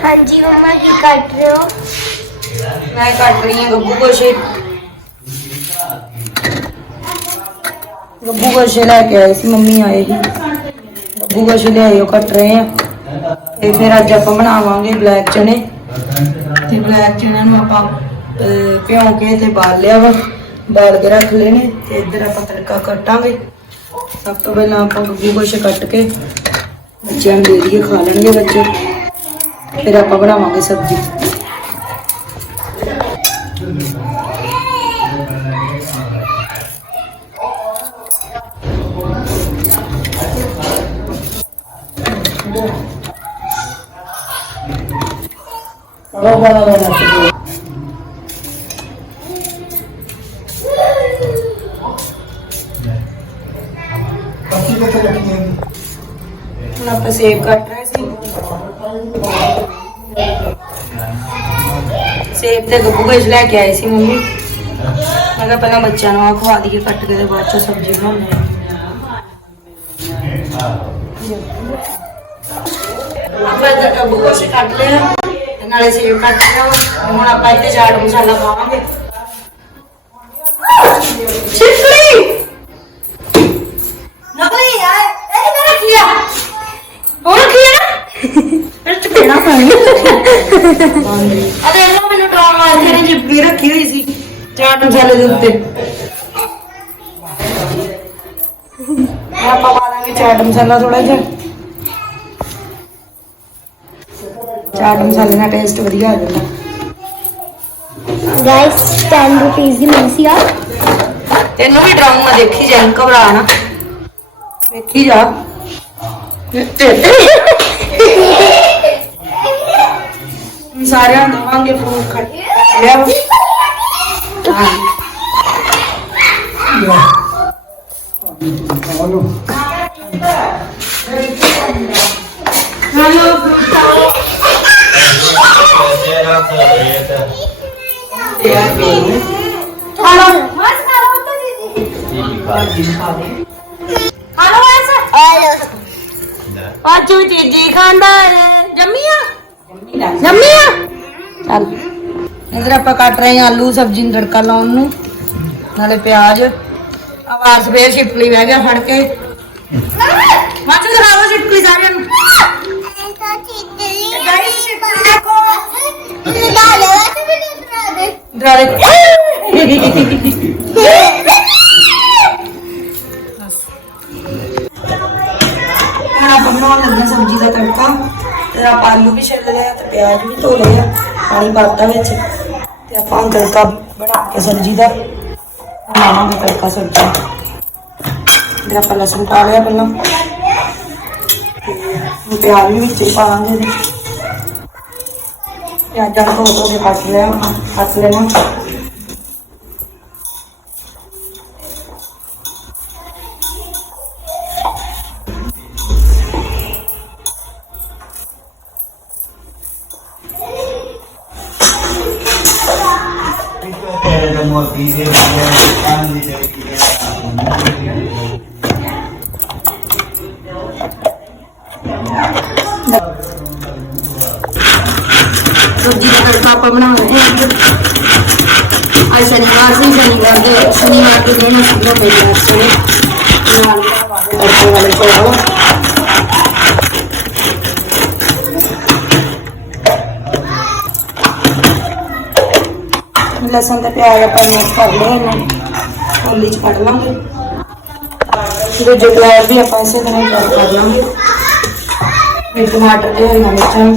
ਹਾਂਜੀ ਮੰਮਾ ਕੀ ਕੱਟ ਰਹੇ ਹੋ? ਮੈਂ ਕੱਟ ਰਹੀ ਹਾਂ ਗੱਬੂ ਗੋਸ਼ੇ ਗੱਬੂ ਗੋਸ਼ੇ ਲੈ ਕੇ ਆਏ ਸੀ ਮੰਮੀ ਆਏ ਸੀ। ਗੱਬੂ ਗੋਸ਼ੇ ਲਿਆਏ ਕੱਟ ਰਹੇ ਆ। ਤੇ ਫਿਰ ਅੱਜ ਆਪਾਂ ਬਣਾਵਾਂਗੇ ਬਲੈਕ ਚਨੇ। ਤੇ ਬਲੈਕ ਚਨਿਆਂ ਨੂੰ ਆਪਾਂ ਅਹ, ਭਿਉਂ ਕੇ ਤੇ ਬਾਲ ਲਿਆ ਵਾ। ਬਾਲ ਕੇ ਰੱਖ ਲੈਣੇ ਤੇ ਇੱਧਰ ਆਪਾਂ ਤੜਕਾ ਕੱਟਾਂਗੇ। ਸਭ ਤੋਂ ਪਹਿਲਾਂ ਆਪਾਂ ਗੱਬੂ ਗੋਸ਼ੇ ਕੱਟ ਕੇ ਬੱਚਿਆਂ ਨੂੰ ਦੇ ਦਈਏ ਖਾ ਲੈਣਗੇ ਬੱਚੇ। ਫਿਰ ਆਪਾਂ ਬਣਾਵਾਂਗੇ ਸਬਜ਼ੀ। ਹੁਣ ਆਪਾਂ ਸੇਵ ਕੱਟ ਰਹੇ ਸੀ। ਸੇਬ ਤੇ ਗੱਬੂ ਗਜ ਲੈ ਕੇ ਆਏ ਸੀ ਮੰਮੀ। ਮੈਂ ਕਿਹਾ ਪਹਿਲਾਂ ਬੱਚਿਆਂ ਨੂੰ ਆ ਖਵਾ ਦਈਏ, ਕੱਟ ਕੇ ਤੇ ਬਾਅਦ ਚ ਸਬਜ਼ੀ ਬਣਾਉਂਦੇ ਹਾਂ ਆਪਾਂ ਇੱਧਰ ਗੱਬੂ ਗੋਸ਼ੇ ਕੱਟ ਲਿਆ ਤੇ ਨਾਲੇ ਸੇਬ ਕੱਟ ਲਿਆ ਹੁਣ ਆਪਾਂ ਇੱਥੇ ਚਾਟ ਮਸਾਲਾ ਪਾਵਾਂਗੇ ਚਿਪਲੀ ਨਕਲੀ ਆ ਇਹ ਮੇਰਾ ਕੀ ਆ ਹੋਰ ਕੀ ਆ ਇਹ ਚ ਕਿਹੜਾ ਪਾਣੀ ਅਰੇ ਇਹਨਾਂ ਮੈਨੂੰ ਟਰਾਉਣ ਵਾਸਤੇ ਨੇ ਜਿੱਪੀ ਰੱਖੀ ਹੋਈ ਸੀ ਚਾਟ ਮਸਾਲੇ ਦੇ ਉੱਤੇ। ਆਪਾਂ ਪਾ ਦਾਂਗੇ ਚਾਟ ਮਸਾਲਾ ਥੋੜਾ ਜਿਹਾ। ਚਾਟ ਮਸਾਲੇ ਨਾਲ ਟੇਸਟ ਵਧੀਆ ਆ ਜਾਂਦਾ। ਗਾਇਸ 10 ਰੁਪਏ ਦੀ ਮਿਲੀ ਸੀ ਆ। ਤੈਨੂੰ ਵੀ ਡਰਾਉਂਗਾ ਦੇਖੀ ਜਾ ਘਬਰਾ ਨਾ। ਦੇਖੀ ਜਾ। ਸਾਰਿਆਂ ਨੂੰ ਦੇਵਾਂਗੇ ਫਰੂਟ ਖੱਟ ਲਿਆ ਵਾ। ਹਾਂ ਖਾ ਲਓ ਬਸ ਖਾ ਲਓ ਤਾਂ ਦੀਦੀ ਖਾ ਲਓ ਬਸ ਆ ਲਓ ਪਾਚੂ ਚੀਜੀ ਖਾਂਦਾ ਹੈ ਜੰਮੀਆਂ ਜੰਮੀਆਂ ਚੱਲ ਇਧਰ ਆਪਾਂ ਕੱਟ ਰਹੇ ਹਾਂ ਆਲੂ ਸਬਜ਼ੀ ਨੂੰ ਤੜਕਾ ਲਾਉਣ ਨੂੰ ਨਾਲੇ ਪਿਆਜ਼। ਆਵਾਜ਼ ਫੇਰ ਛਿਪਲੀ ਬਹਿ ਗਿਆ ਫੜ ਕੇ। ਮਾਚੂ ਦਿਖਾਓ ਛਿਪਲੀ ਸਾਰਿਆਂ ਨੂੰ। ਗਾਇਸ ਛਿਪਲੀ ਦੇਖੋ। ਡਰਾ ਹੁਣ ਆਪਾਂ ਬਣਾਉਣ ਲੱਗੇ ਸਬਜ਼ੀ ਦਾ ਤੜਕਾ ਤੇ ਆਪਾਂ ਆਲੂ ਵੀ ਛਿੱਲ ਲਿਆ ਤੇ ਪਿਆਜ਼ ਵੀ ਧੋ ਲਿਆ ਪਾਣੀ ਪਾਤਾ ਵਿੱਚ। ਆਪਾਂ ਤੜਕਾ ਬਣਾ ਕੇ ਸਬਜ਼ੀ ਦਾ। ਬਣਾਵਾਂਗੇ ਤੜਕਾ ਸਬਜ਼ੀ। ਫਿਰ ਆਪਾਂ ਲਸਣ ਪਾ ਲਿਆ ਪਹਿਲਾਂ। ਤੇ ਪਿਆਜ਼ ਵੀ ਵਿੱਚ ਹੀ ਪਾਵਾਂਗੇ। ਇਹਦੇ। ਪਿਆਜ਼ਾਂ ਨੂੰ ਧੋ ਧੋ ਕੇ ਕੱਟ ਲਿਆ ਕੱਟ ਲੈਣਾ। ਸਬਜ਼ੀ ਦਾ ਤੜਕਾ ਆਪਾਂ ਬਣਾ ਅੱਜ ਸ਼ਨੀਵਾਰ ਸੀ, ਸ਼ਨੀਵਾਰ ਦੇ ਸ਼ਨੀਵਾਰ ਦੇ ਦਿਨ ਅਸੀਂ ਬਣਾਉਂਦੇ ਹਾਂ ਸਵੇਰੇ ਨਾਲ ਤੜਕੇ ਵਾਲੇ ਕੋਲ ਲਸਣ ਤੇ ਪਿਆਜ਼ ਆਪਾਂ ਮਿਕਸ ਕਰ ਲਿਆ ਇਹਨੂੰ ਕੋਲੀ ਚ ਕੱਢ ਲਾਂਗੇ। ਦੂਜੇ ਪਿਆਜ਼ ਵੀ ਆਪਾਂ ਇਸੇ ਤਰ੍ਹਾਂ ਹੀ ਕਰ ਲਾਂਗੇ। ਫਿਰ ਟਮਾਟਰ ਤੇ ਹਰੀਆਂ ਮਿਰਚਾਂ ਵੀ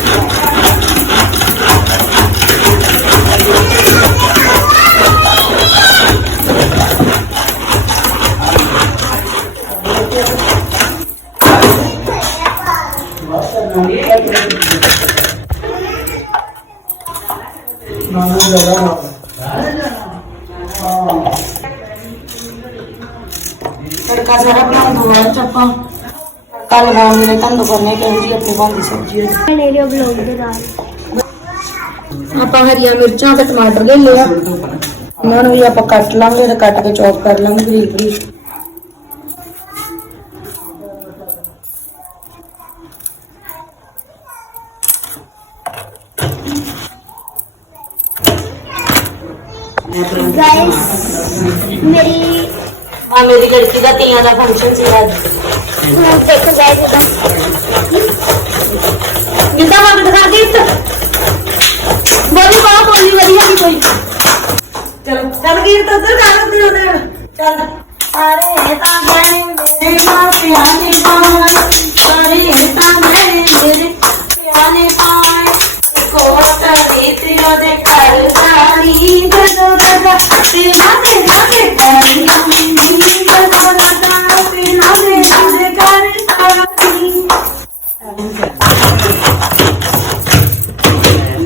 ਤੁਹਾਨੂੰ ਦਿਖਾਉਂਦੇ ਕਿਹੋ ਜੀ ਆਪਣੀ ਬਣਦੀ ਸਬਜ਼ੀ ਹੈ ਮੇਰੇ ਬਲੌਗ ਦੇ ਨਾਲ। ਆਪਾਂ ਹਰੀਆਂ ਮਿਰਚਾਂ ਤੇ ਟਮਾਟਰ ਲੈ ਲਿਆ ਉਹਨਾਂ ਨੂੰ ਵੀ ਆਪਾਂ ਕੱਟ ਲਾਂਗੇ ਤੇ ਕੱਟ ਕੇ ਚੌਪ ਕਰ ਲਾਂਗੇ ਬਰੀਕ ਬਰੀਕ। ਗਾਇਸ ਮੇਰੀ ਆ ਮੇਰੀ ਲੜਕੀ ਦਾ ਤੀਆਂ ਦਾ ਫੰਕਸ਼ਨ ਸੀ ਅੱਜ। ਹੁਣ ਦੇਖੋ ਗਾਇਸ ਇਹਦਾ ਜਿੱਦਾਂ ਮੰਗ ਦਿਖਾ ਦੇ ਇੱਥੇ ਬੋਲੀ ਬਾਤ ਬੋਲੀ ਵਧੀਆ ਨਹੀਂ ਕੋਈ ਚਲੋ, ਚੱਲ ਗੀਰ ਤਾਂ ਉਧਰ ਕਰ ਦਿਓ ਉਹਦੇ ਚੱਲ।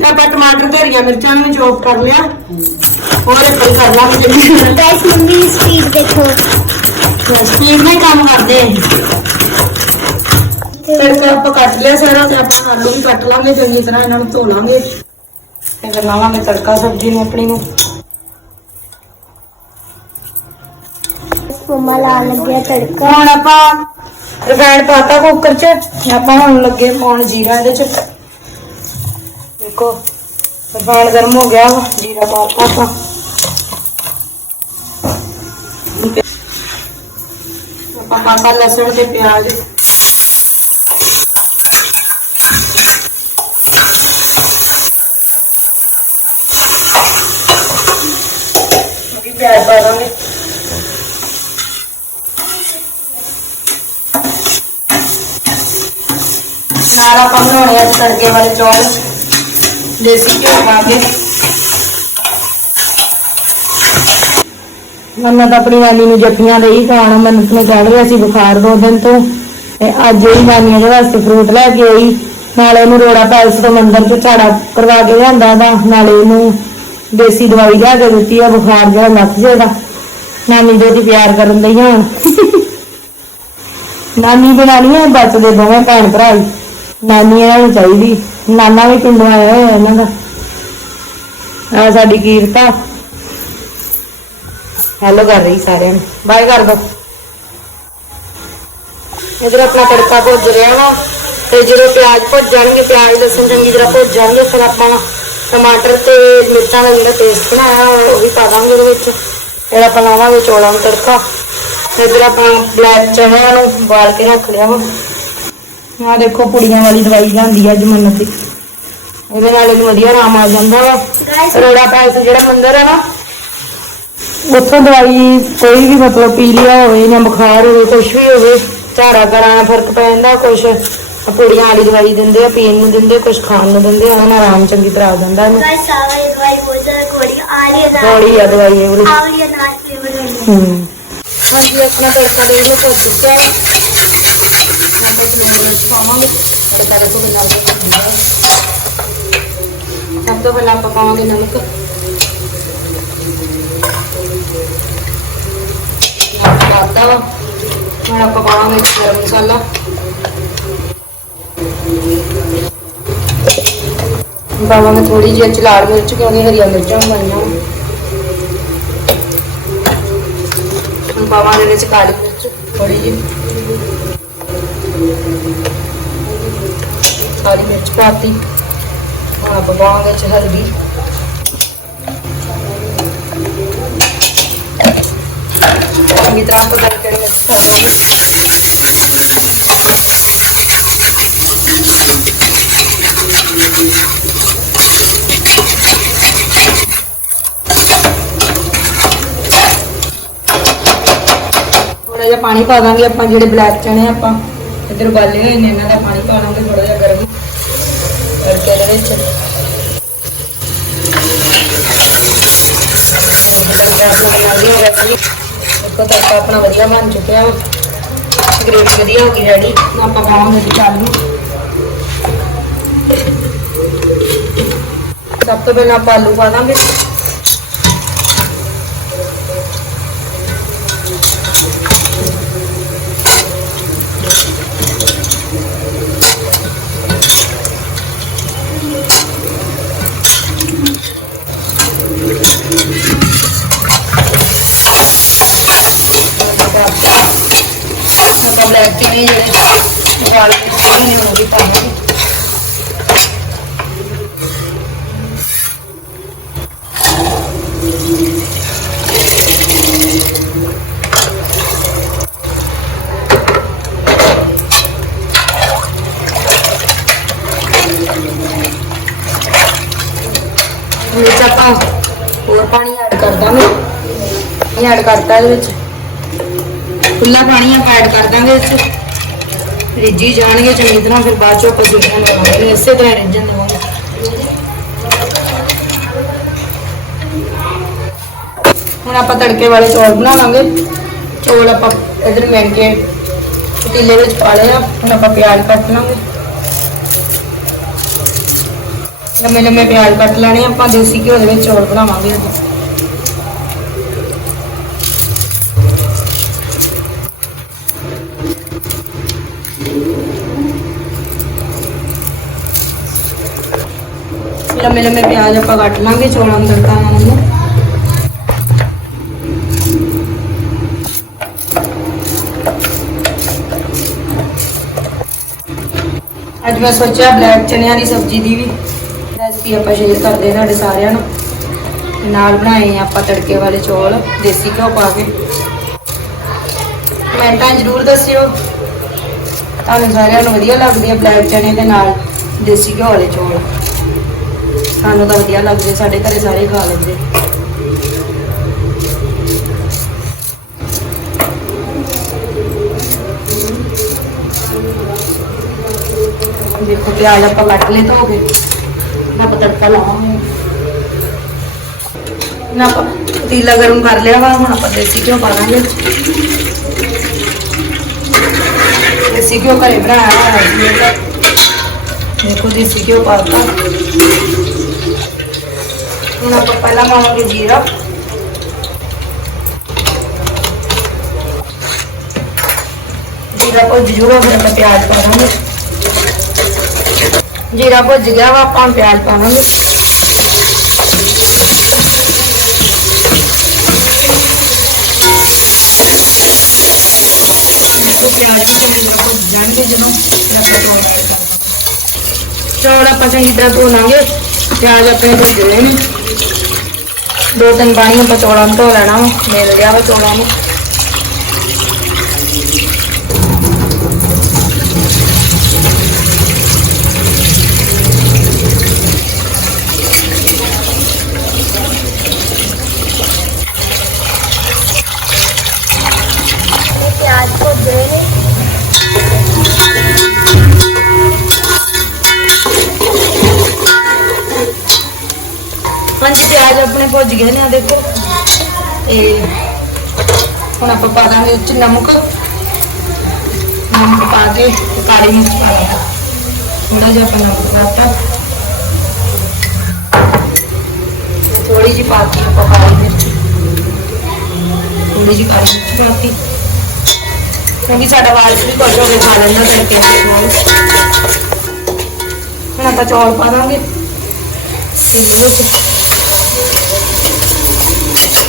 ਆਪਾਂ ਟਮਾਟਰ ਤੇ ਹਰੀਆਂ ਮਿਰਚਾਂ ਨੂੰ ਚੌਪ ਕਰ ਲਿਆ। ਹੋਰ ਇੱਕ ਕਰ ਲਾ ਮੁਝੇ ਗਾਇਸ ਮੰਮੀ ਦੀ ਸਪੀਡ ਦੇਖੋ ਸਪੀਡ ਨਾਲ ਕੰਮ ਕਰਦੇ। ਤੜਕਾ ਆਪਾਂ ਕੱਟ ਲਿਆ ਸਾਰਾ ਤੇ ਆਪਾਂ ਆਲੂ ਵੀ ਕੱਟ ਲਾਂਗੇ ਚੰਗੀ ਤਰ੍ਹਾਂ ਇਹਨਾਂ ਨੂੰ ਧੋ ਲਾਂਗੇ। ਤੇ ਫਿਰ ਲਾਵਾਂਗੇ ਤੜਕਾ ਸਬਜ਼ੀ ਨੂੰ ਆਪਣੀ ਨੂੰ। ਮਮਾ ਲਾ ਲੱਗਿਆ ਤੜਕਾ। ਹੁਣ ਆਪਾਂ ਰਿਫਾਈਂਡ ਪਾਤਾ ਕੁੱਕਰ 'ਚ। ਤੇ ਆਪਾਂ ਹੁਣ ਲੱਗੇ ਪਾਉਣ ਜੀਰਾ ਇਹਦੇ 'ਚ। ਦੇਖੋ ਰਿਫਾਈਂਡ ਗਰਮ ਹੋ ਗਿਆ ਵਾ, ਜੀਰਾ ਪਾਤਾ ਆਪਾਂ। ਆਪਾਂ ਪਾਤਾ ਲਸਣ ਤੇ ਪਿਆਜ਼। ਵੀ ਪਿਆਜ਼ ਪਾ ਨਾਲ ਆਪਾਂ ਬਣਾਉਣੇ ਆ ਤੜਕੇ ਵਾਲੇ ਚੌਲ, ਦੇਸੀ ਘਿਓ ਪਾ ਕੇ। ਮੈਂ ਤਾਂ ਆਪਣੀ ਨਾਨੀ ਨੂੰ ਜੱਫੀਆਂ ਲਈ ਖਾਣ ਮੈਨੂੰ ਨੇ ਚੜ ਰਿਹਾ ਸੀ ਬੁਖਾਰ ਦੋ ਦਿਨ ਤੋਂ। ਤੇ ਅੱਜ ਹੀ ਨਾਨੀ ਉਹਦੇ ਵਾਸਤੇ ਫਰੂਟ ਲੈ ਕੇ ਆਈ। ਨਾਲੇ ਉਹਨੂੰ ਰੋੜਾ ਪੈਲਸ ਤੋਂ ਮੰਦਰ ਚ ਝਾੜਾ ਕਰਵਾ ਕੇ ਲਿਆਂਦਾ ਦਾ ਨਾਲੇ ਉਹਨੂੰ ਦੇਸੀ ਦਵਾਈ ਲਿਆ ਕੇ ਦਿੱਤੀ ਆ, ਬੁਖਾਰ ਜਿਹੜਾ ਲੱਥ ਜਾਏਗਾ। ਨਾਨੀ ਦੇ ਦੀ ਪਿਆਰ ਕਰਨ ਲਈ ਹੁਣ ਨਾਨੀ ਦੇ ਨਾਲ ਨਹੀਂ ਬਚਦੇ ਦੋਵੇਂ ਭੈਣ ਭਰਾ ਹੀ। ਨਾਨੀ ਇਹਨਾਂ ਨੂੰ ਚਾਹੀਦੀ। ਨਾਨਾ ਵੀ ਪਿੰਡੋਂ ਆਇਆ ਹੋਇਆ ਇਹਨਾਂ ਦਾ। ਆ ਸਾਡੀ ਕੀਰਤਾ। ਹੈਲੋ ਕਰ ਰਹੀ ਸਾਰਿਆਂ ਨੂੰ। ਬਾਏ ਕਰ ਦੋ। ਇਧਰ ਆਪਣਾ ਤੜਕਾ ਭੁੱਜ ਰਿਹਾ ਵਾ। ਤੇ ਜਦੋਂ ਪਿਆਜ਼ ਭੁੱਜ ਜਾਣਗੇ, ਪਿਆਜ਼, ਲਸਣ ਚੰਗੀ ਤਰ੍ਹਾਂ ਭੁੱਜ ਜਾਣਗੇ, ਫਿਰ ਆਪਾਂ ਟਮਾਟਰ ਤੇ ਮਿਰਚਾਂ ਦਾ ਜਿਹੜਾ ਪੇਸਟ ਬਣਾਇਆ ਉਹ ਵੀ ਪਾ ਦਾਂਗੇ ਉਹਦੇ ਵਿੱਚ। ਫਿਰ ਆਪਾਂ ਲਾਵਾਂਗੇ ਚੌਲਾਂ ਨੂੰ ਤੜਕਾ। ਇਧਰ ਆਪਾਂ ਬਲੈਕ ਚਨਿਆਂ ਨੂੰ ਉਬਾਲ ਕੇ ਰੱਖ ਲਿਆ ਵਾ। ਆ ਦੇਖੋ ਪੁੜੀਆਂ ਵਾਲੀ ਦਵਾਈ ਜਾਂਦੀ ਆ ਅੱਜ ਮੰਨਤ ਦੀ ਇਹਦੇ ਨਾਲ ਇਹਨੂੰ ਵਧੀਆ ਆਰਾਮ ਆ ਜਾਂਦਾ ਵਾ। ਰੋੜਾ ਪੈਸ ਜਿਹੜਾ ਮੰਦਰ ਹੈ ਨਾ ਉੱਥੋਂ ਦਵਾਈ ਕੋਈ ਵੀ ਮਤਲਬ ਪੀ ਲਿਆ ਹੋਵੇ ਜਾਂ ਬੁਖਾਰ ਹੋਵੇ ਕੁਝ ਵੀ ਹੋਵੇ ਝਾੜਾ ਕਰਾਂ ਫ਼ਰਕ ਪੈ ਜਾਂਦਾ ਕੁਝ ਪੁੜੀਆਂ ਵਾਲੀ ਦਵਾਈ ਦਿੰਦੇ ਆ ਪੀਣ ਨੂੰ ਦਿੰਦੇ ਕੁਝ ਖਾਣ ਨੂੰ ਦਿੰਦੇ ਆ ਉਹਨਾਂ ਨਾਲ ਆਰਾਮ ਚੰਗੀ ਤਰ੍ਹਾਂ ਆ ਜਾਂਦਾ ਇਹਨੂੰ। ਗਾਇਸ ਸਾਵਾ ਦਵਾਈ ਬਹੁਤ ਜ਼ਿਆਦਾ ਕੋੜੀ ਆ ਰਹੀ ਹੈ ਥੋੜੀ ਆ ਦਵਾਈ ਇਹ ਵਾਲੀ ਆ ਰਹੀ ਹੈ ਨਾਲ ਫਲੇਵਰ ਹੈ। ਹਾਂਜੀ ਆਪਣਾ ਤੜਕਾ ਦੇ ਲਓ ਭੁੱਜ ਚੁੱਕਾ ਹੈ ਆਪਾਂ ਇਸ ਨੂੰ ਵਿੱਚ ਪਾਵਾਂਗੇ ਤੜਕਾ ਦੇਖੋ ਕਿੰਨਾ ਸਭ ਤੋਂ ਪਹਿਲਾਂ ਆਪਾਂ ਪਾਵਾਂਗੇ ਨਮਕ ਨਮਕ ਪਾਤਾ ਵਾ ਹੁਣ ਆਪਾਂ ਪਾਵਾਂਗੇ ਗਰਮ ਮਸਾਲਾ ਪਾਵਾਂਗੇ ਥੋੜੀ ਜਿਹੀ ਇਹ ਲਾਲ ਮਿਰਚ, ਕਿਉਂਕਿ ਹਰੀਆਂ ਮਿਰਚਾਂ ਪਾਈਆਂ ਹੁਣ ਪਾਵਾਂਗੇ ਵਿੱਚ ਕਾਲੀ ਮਿਰਚ ਥੋੜੀ ਜਿਹੀ। ਕਾਲੀ ਮਿਰਚ ਪਾਤੀ। ਹੁਣ ਆਪਾਂ ਪਾਵਾਂਗੇ ਵਿੱਚ ਹਲਦੀ। ਚੰਗੀ ਤਰ੍ਹਾਂ ਆਪਾਂ ਕਰਕੇ ਮਿਕਸ ਕਰ ਥੋੜਾ ਜਿਹਾ ਪਾਣੀ ਪਾ ਦਾਂਗੇ ਆਪਾਂ, ਜਿਹੜੇ ਬਲੈਕ ਚਣੇ ਆਪਾਂ। ਇੱਧਰ ਉਬਾਲੇ ਹੋਏ ਨੇ, ਇਹਨਾਂ ਦਾ ਪਾਣੀ ਪਾ ਦਾਂਗੇ ਥੋੜਾ ਜਿਹਾ ਗਰਮ ਤੜਕੇ ਦੇ ਵਿੱਚ। ਆਪਣਾ। ਦੇਖੋ ਤੜਕਾ ਆਪਣਾ ਵਧੀਆ ਬਣ ਚੁੱਕਿਆ ਗ੍ਰੇਵੀ ਵਧੀਆ ਹੋ ਗਈ ਰੈਡੀ ਆਪਾਂ ਪਾਵਾਂਗੇ ਜੀ ਆਲੂ ਸਭ ਤੋਂ ਪਹਿਲਾਂ ਆਪਾਂ ਆਲੂ ਪਾ ਦਾਂਗੇ। ਆਪਾਂ ਬਲੈਕ ਜਿਹੜੇ ਉਬਾਲ ਕੇ ਰੱਖੇ ਨੇ ਉਹ ਵੀ ਪਾ ਵਿੱਚ ਆਪਾਂ ਹੋਰ ਪਾਣੀ ਐਡ ਕਰ ਦਾਂਗੇ ਪਾਣੀ ਐਡ ਕਰਤਾ ਇਹਦੇ ਵਿੱਚ। ਖੁੱਲਾ ਪਾਣੀ ਆਪਾਂ ਐਡ ਕਰ ਦਾਂਗੇ ਇਸ 'ਚ। ਰਿੱਝੀ ਜਾਣਗੇ ਚੰਗੀ ਤਰ੍ਹਾਂ, ਫਿਰ ਬਾਅਦ ਚੋਂ ਆਪਾਂ ਸੁੱਕਣ ਲਵਾਂਗੇ ਇਸੇ ਤਰ੍ਹਾਂ ਰਿੱਝਣ ਦੇਵਾਂਗੇ ਹੁਣ ਆਪਾਂ ਤੜਕੇ ਵਾਲੇ ਚੌਲ ਬਣਾਵਾਂਗੇ ਚੌਲ ਆਪਾਂ ਇਧਰ ਮਹਿੰਗੇ ਪਤੀਲੇ ਵਿੱਚ ਪਾ ਲਏ ਆ। ਹੁਣ ਆਪਾਂ ਪਿਆਜ਼ ਕੱਟ ਲਾਂਗੇ। ਲੰਮੇ ਲੰਮੇ ਪਿਆਜ਼ ਕੱਟ ਲੈਣੇ ਆਪਾਂ ਦੇਸੀ ਘਿਓ ਦੇ ਵਿੱਚ ਚੌਲ ਬਣਾਵਾਂਗੇ ਅੱਜ। ਲੰਮੇ ਲੰਮੇ ਪਿਆਜ਼ ਆਪਾਂ ਕੱਟ ਲਾਂਗੇ ਚੌਲਾਂ ਨੂੰ ਤੜਕਾ ਲਾਉਣ ਨੂੰ ਅੱਜ ਮੈਂ ਸੋਚਿਆ ਬਲੈਕ ਚਨਿਆਂ ਦੀ ਸਬਜ਼ੀ ਦੀ ਵੀ ਰੈਸਪੀ ਆਪਾਂ ਸ਼ੇਅਰ ਕਰਦੇ ਤੁਹਾਡੇ ਸਾਰਿਆਂ ਨੂੰ। ਨਾਲ ਬਣਾਏ ਆ ਆਪਾਂ ਤੜਕੇ ਵਾਲੇ ਚੌਲ, ਦੇਸੀ ਘਿਓ ਪਾ ਕੇ। ਕਮੈਂਟਾਂ ਜ਼ਰੂਰ ਦੱਸਿਓ। ਤੁਹਾਨੂੰ ਸਾਰਿਆਂ ਨੂੰ ਵਧੀਆ ਲੱਗਦੀ ਆ ਬਲੈਕ ਚਨੇ ਦੇ ਨਾਲ ਦੇਸੀ ਘਿਓ ਵਾਲੇ ਚੌਲ। ਸਾਨੂੰ ਤਾਂ ਵਧੀਆ ਲੱਗਦੇ, ਸਾਡੇ ਘਰੇ ਸਾਰੇ ਖਾ ਲੈਂਦੇ। ਦੇਖੋ ਪਿਆਜ਼ ਆਪਾਂ ਕੱਟ ਲਏ ਧੋ ਕੇ ਨਾ ਆਪਾਂ ਤੜਕਾ ਲਾਵਾਂਗੇ। ਨਾ ਆਪਾਂ ਪਤੀਲਾ ਗਰਮ ਕਰ ਲਿਆ ਵਾ, ਹੁਣ ਆਪਾਂ ਦੇਸੀ ਘਿਓ ਪਾ ਦਾਂਗੇ ਦੇਸੀ ਘਿਓ ਘਰੇ ਬਣਾਇਆ ਹੋਇਆ ਸੀ। ਦੇਖੋ ਦੇਸੀ ਘਿਓ ਪਾਤਾ। ਹੁਣ ਆਪਾਂ ਪਹਿਲਾਂ ਪਾਵਾਂਗੇ ਜੀਰਾ ਜੀਰਾ ਭੁੱਜ ਜੂਗਾ ਫਿਰ ਆਪਾਂ ਪਿਆਜ਼ ਪਾ ਦਾਂਗੇ ਜੀਰਾ ਭੁੱਜ ਗਿਆ ਵਾ ਆਪਾਂ ਪਿਆਜ਼ ਪਾਵਾਂਗੇ ਦੇਖੋ ਪਿਆਜ਼ ਵੀ ਚੰਗੀ ਤਰ੍ਹਾਂ ਭੁੱਜ ਜਾਣਗੇ ਜਦੋਂ ਫਿਰ ਪਿਆਜ਼ ਆਪਣੇ ਭੁੱਜ ਗਏ ਨੇ। ਦੋ ਤਿੰਨ ਪਾਣੀ ਆਪਾਂ ਚੌਲਾਂ ਨੂੰ ਧੋ ਲੈਣਾ ਵਾ, ਮਿਲ ਗਿਆ ਵਾ ਚੌਲਾਂ ਨੂੰ ਪਿਆਜ਼ ਭੁੱਜ ਗਏ ਨੇ ਹਾਂਜੀ ਪਿਆਜ਼ ਆਪਣੇ ਭੁੱਜ ਗਏ ਨੇ ਆ ਦੇਖੋ। ਤੇ ਹੁਣ ਆਪਾਂ ਪਾ ਦਾਂਗੇ ਉੱਚ ਨਮਕ ਨਮਕ ਪਾ ਕੇ ਤੇ ਕਾਲੀ ਮਿਰਚ ਪਾ ਦਿਆ ਥੋੜਾ ਜਿਹਾ ਆਪਾਂ ਨਮਕ ਪਾਤਾ। ਥੋੜੀ ਜਿਹੀ ਪਾਤੀ ਆਪਾਂ ਕਾਲੀ ਮਿਰਚ। ਥੋੜੀ ਜਿਹੀ ਕਾਲੀ ਮਿਰਚ ਪਾਤੀ। ਕਿਉਂਕਿ ਸਾਡਾ ਵਾਰਸ ਵੀ ਕੁਝ ਹੋ ਕੇ ਖਾ ਲੈਂਦਾ ਤੜਕੇ ਨਾਲ ਹੁਣ ਆਪਾਂ ਚੌਲ ਪਾ ਦਾਂਗੇ। ਇਹਦੇ ਵਿੱਚ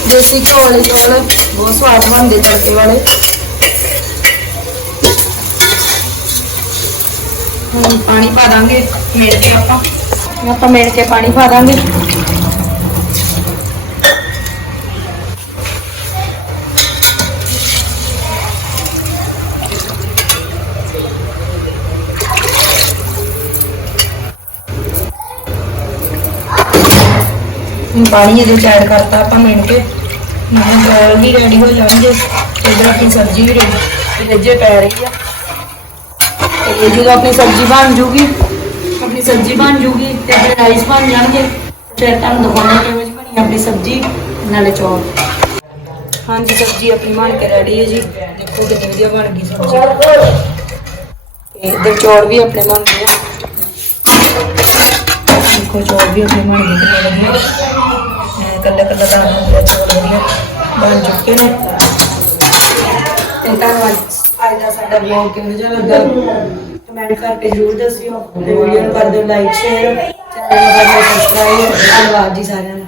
ਦੇਸੀ ਘਿਓ ਵਾਲੇ ਚੌਲ ਬਹੁਤ ਸਵਾਦ ਬਣਦੇ ਤੜਕੇ ਵਾਲੇ। ਹੁਣ ਪਾਣੀ ਪਾ ਦਾਂਗੇ ਮੇੜ ਕੇ ਆਪਾਂ। ਆਪਾਂ ਮੇੜ ਕੇ ਪਾਣੀ ਪਾ ਦਾਂਗੇ। ਹੁਣ ਪਾਣੀ ਇਹਦੇ ਚ ਐਡ ਕਰਤਾ ਆਪਾਂ ਮਿਣ ਕੇ। ਨਾਲੇ ਚੌਲ ਵੀ ਰੈਡੀ ਹੋ ਜਾਣਗੇ ਤੇ ਇਧਰ ਆਪਣੀ ਸਬਜ਼ੀ ਵੀ ਰੈਡੀ ਰੱਜੇ ਪੈ ਰਹੀ ਆ। ਤੇ ਜਦੋਂ ਆਪਣੀ ਸਬਜ਼ੀ ਬਣ ਜੂਗੀ। ਆਪਣੀ ਸਬਜ਼ੀ ਬਣ ਜੂਗੀ ਤੇ ਆਪਣੇ ਰਾਈਸ ਬਣ ਜਾਣਗੇ। ਫਿਰ ਤੁਹਾਨੂੰ ਦਿਖਾਉਣਾ ਕਿਵੇਂ ਬਣੀ ਆਪਣੀ ਸਬਜ਼ੀ, ਨਾਲੇ ਚੌਲ। ਹਾਂਜੀ, ਸਬਜ਼ੀ ਆਪਣੀ ਬਣ ਕੇ ਰੈਡੀ ਹੈ ਜੀ। ਦੇਖੋ ਕਿੰਨੀ ਵਧੀਆ ਬਣ ਗਈ ਸਬਜ਼ੀ। ਤੇ ਇਧਰ ਚੌਲ ਵੀ ਆਪਣੇ ਬਣ ਗਏ ਦੇਖੋ ਚੌਲ ਵੀ ਆਪਣੇ ਬਣ ਗਏ ਕੱਲਾ ਕੱਲਾ ਦਾਣਾ ਹੁੰਦਾ ਚੌਲ ਬਣ ਚੁੱਕੇ ਨੇ। ਤੇ ਤੁਹਾਨੂੰ ਅੱਜ ਅੱਜ ਦਾ ਸਾਡਾ ਵਲੌਗ ਕਿਵੇਂ ਜਿਹਾ ਲੱਗਾ? ਕਮੈਂਟ ਕਰਕੇ ਜ਼ਰੂਰ ਦੱਸਿਓ। ਤੇ ਵੀਡੀਓ ਨੂੰ ਕਰ ਦਿਓ ਲਾਈਕ ਸ਼ੇਅਰ ਚੈਨਲ ਨੂੰ ਕਰ ਦਿਓ ਸਬਸਕ੍ਰਾਈਬ ਧੰਨਵਾਦ ਜੀ ਸਾਰਿਆਂ ਦਾ।